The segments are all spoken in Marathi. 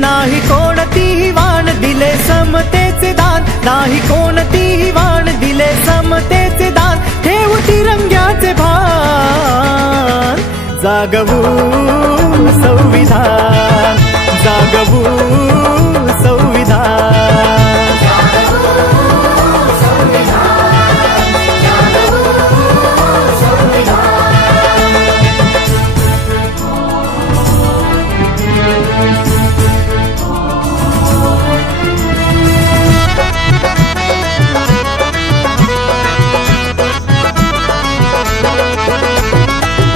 नाही कोणतीही वाण दिले समतेचे दान, नाही कोणतीही वाण दिले समतेचे दान, ठेवू तिरंग्याचे भान, जागवू संविधान, जागवू संविधान।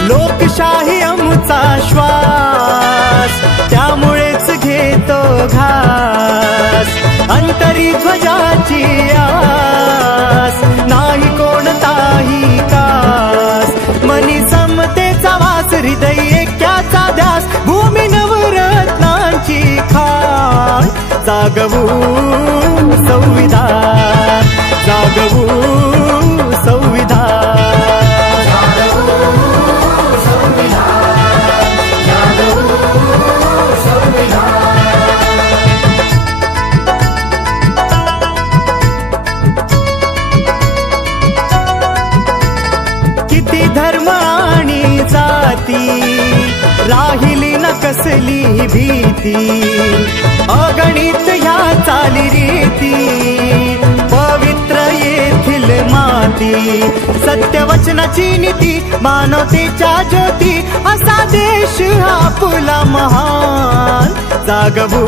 लोकशाही आमचा श्वास, त्यामुळेच घेतो घास, अंतरी ध्वजाची आस, नाही कोणताही कास, मनी समतेचा वास, हृदय ऐक्याचा ध्यास, भूमी नवरत्नांची खाण, जागवू संविधान, जागवू संविधान। किती धर्म आणि जाती, राहिली न कसली भीती, अगणित ह्या चाली रीती, पवित्र येथील माती, सत्यवचनाची नीती, मानवतेच्या ज्योती, असा देश आपला महान, जागवू